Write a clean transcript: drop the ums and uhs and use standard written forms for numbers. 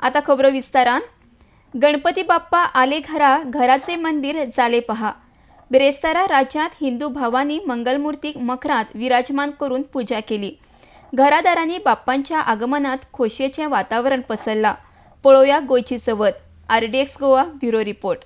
आता खबर विस्तारान. गणपती बाप्पा आले घरा, घराचे मंदिर झाले पहा. बेरेस्तारा राज्यात हिंदू भावांनी मंगलमूर्तीक मखरात विराजमान करून पूजा केली. घरादारांनी बाप्पांच्या आगमनात खोशयेचे वातावरण पसरला. पळोवया गोयची Chavath. RDX Goa bureau report.